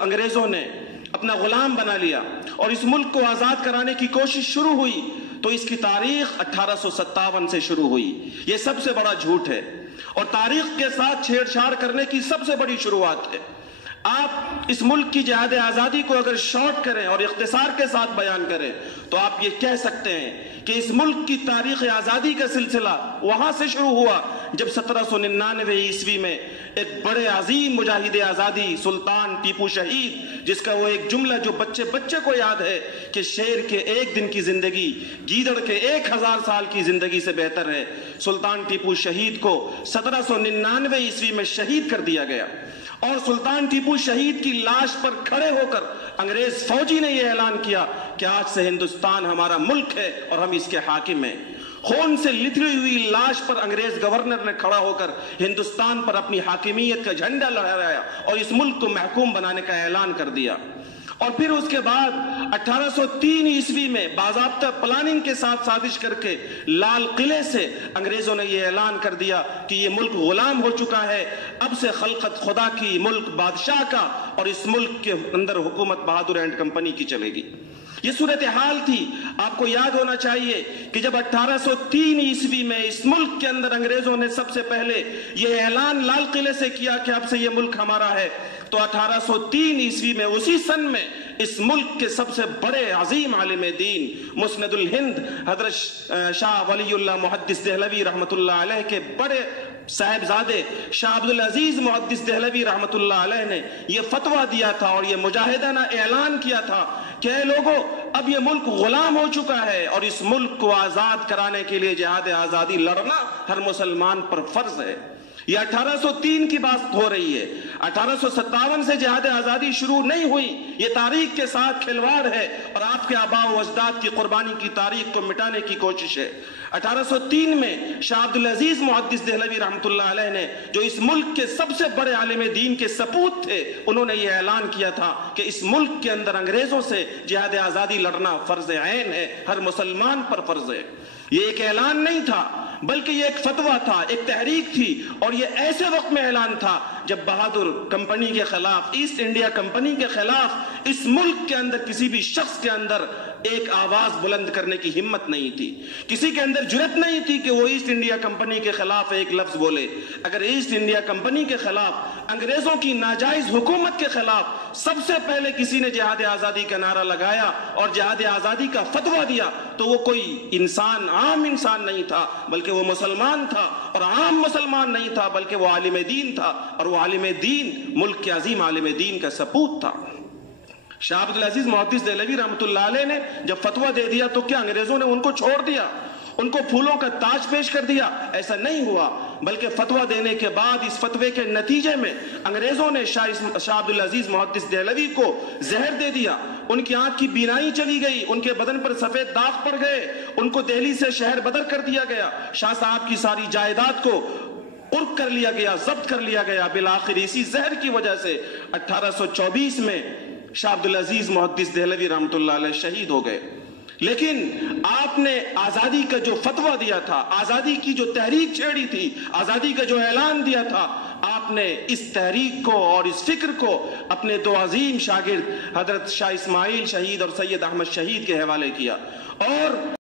جب انگریزوں نے اپنا غلام بنا لیا اور اس ملک کو آزاد کرانے کی کوشش شروع ہوئی تو اس کی تاریخ 1857 سے شروع ہوئی. یہ سب سے بڑا جھوٹ ہے اور تاریخ کے ساتھ چھیڑ چھاڑ کرنے کی سب سے بڑی شروعات ہے. آپ اس ملک کی جہاد آزادی کو اگر شارٹ کریں اور اختصار کے ساتھ بیان کریں تو آپ یہ کہہ سکتے ہیں کہ اس ملک کی تاریخ آزادی کا سلسلہ وہاں سے شروع ہوا جب 1799 عیسوی میں ایک بڑے عظیم مجاہد آزادی سلطان ٹیپو شہید، جس کا وہ ایک جملہ جو بچے بچے کو یاد ہے کہ شیر کے ایک دن کی زندگی گیدڑ کے 1000 سال کی زندگی سے بہتر ہے، سلطان ٹیپو شہید کو 1799 عیسوی میں شہید کر دیا گیا. اور سلطان ٹیپو شہید کی لاش پر کھڑے ہو کر انگریز فوجی نے یہ اعلان کیا کہ آج سے ہندوستان ہمارا ملک ہے اور ہم اس کے حاکم ہیں. خون سے لتھڑی ہوئی لاش پر انگریز گورنر نے کھڑا ہو کر ہندوستان پر اپنی حاکمیت کا جھنڈا لہرایا اور اس ملک کو محکوم بنانے کا اعلان کر دیا. اور پھر اس کے بعد 1803 عیسوی میں باضابطہ پلاننگ کے ساتھ سازش کر کے لال قلعے سے انگریزوں نے یہ اعلان کر دیا کہ یہ ملک غلام ہو چکا ہے، اب سے خلقت خدا کی، ملک بادشاہ کا، اور اس ملک کے اندر حکومت بہادر اینڈ کمپنی کی چلے گی. یہ صورتحال تھی. آپ کو یاد ہونا چاہیے کہ جب 1803 عیسوی میں اس ملک کے اندر انگریزوں نے سب سے پہلے یہ اعلان لال قلعے سے کیا کہ اب سے یہ ملک ہمارا ہے، تو 1803 عیسوی میں اسی سن میں اس ملک کے سب سے بڑے عظیم عالم دین مسند الہند حضرت شاہ ولی اللہ محدث دہلوی رحمت اللہ علیہ کے بڑے صاحبزادے شاہ عبدالعزیز محدث دہلوی رحمت اللہ علیہ نے یہ فتویٰ دیا تھا اور یہ مجاہدانہ اعلان کیا تھا کہ اے لوگو، اب یہ ملک غلام ہو چکا ہے اور اس ملک کو آزاد کرانے کے لیے جہاد آزادی لڑنا ہر مسلمان پر فرض ہے. یہ 1803 کی بات ہو رہی ہے. 1857 سے جہاد آزادی شروع نہیں ہوئی. یہ تاریخ کے ساتھ کھلواڑ ہے اور آپ کے آباء و اجداد کی قربانی کی تاریخ کو مٹانے کی کوشش ہے. 1803 میں شاہ عبدالعزیز محدث دہلوی رحمت اللہ علیہ نے، جو اس ملک کے سب سے بڑے عالم دین کے سپوت تھے، انہوں نے یہ اعلان کیا تھا کہ اس ملک کے اندر انگریزوں سے جہاد آزادی لڑنا فرض عین ہے، ہر مسلمان پر فرض ہے. یہ ایک اعلان نہیں تھا بلکہ یہ ایک فتویٰ تھا، ایک تحریک تھی، اور یہ ایسے وقت میں اعلان تھا جب بہادر کمپنی کے خلاف، ایسٹ انڈیا کمپنی کے خلاف اس ملک کے اندر کسی بھی شخص کے اندر ایک آواز بلند کرنے کی ہمت نہیں تھی. کسی کے اندر جرأت نہیں تھی کہ وہ ایسٹ انڈیا کمپنی کے خلاف ایک لفظ بولے. اگر ایسٹ انڈیا کمپنی کے خلاف، انگریزوں کی ناجائز حکومت کے خلاف سب سے پہلے کسی نے جہاد آزادی کا نعرہ لگایا اور جہاد آزادی کا فتویٰ دیا تو وہ کوئی انسان، عام انسان نہیں تھا، بلکہ وہ مسلمان تھا، اور عام مسلمان نہیں تھا بلکہ وہ عالم دین تھا، اور وہ عالم دین ملک کے عظیم عالم دین کا سپوت تھا. شاہ عبدالعزیز محدث دہلوی رحمت اللہ علیہ نے جب فتویٰ دے دیا تو کیا انگریزوں نے ان کو چھوڑ دیا، ان کو پھولوں کا تاج پیش کر دیا؟ ایسا نہیں ہوا، بلکہ فتویٰ دینے کے بعد اس فتوے کے نتیجے میں انگریزوں نے شاہ عبدالعزیز محدث دہلوی کو زہر دے دیا. ان کی آنکھ کی بینائی چلی گئی، ان کے بدن پر سفید داغ پڑ گئے، ان کو دہلی سے شہر بدر کر دیا گیا، شاہ صاحب کی ساری جائیداد کو قرق کر لیا گیا، ضبط کر لیا گیا. بالآخر اسی زہر کی وجہ سے 1824 میں شاہ عبدالعزیز محدث دہلوی رحمت اللہ علیہ شہید ہو گئے. لیکن آپ نے آزادی کا جو فتویٰ دیا تھا، آزادی کی جو تحریک چھیڑی تھی، آزادی کا جو اعلان دیا تھا، آپ نے اس تحریک کو اور اس فکر کو اپنے دو عظیم شاگرد حضرت شاہ اسماعیل شہید اور سید احمد شہید کے حوالے کیا. اور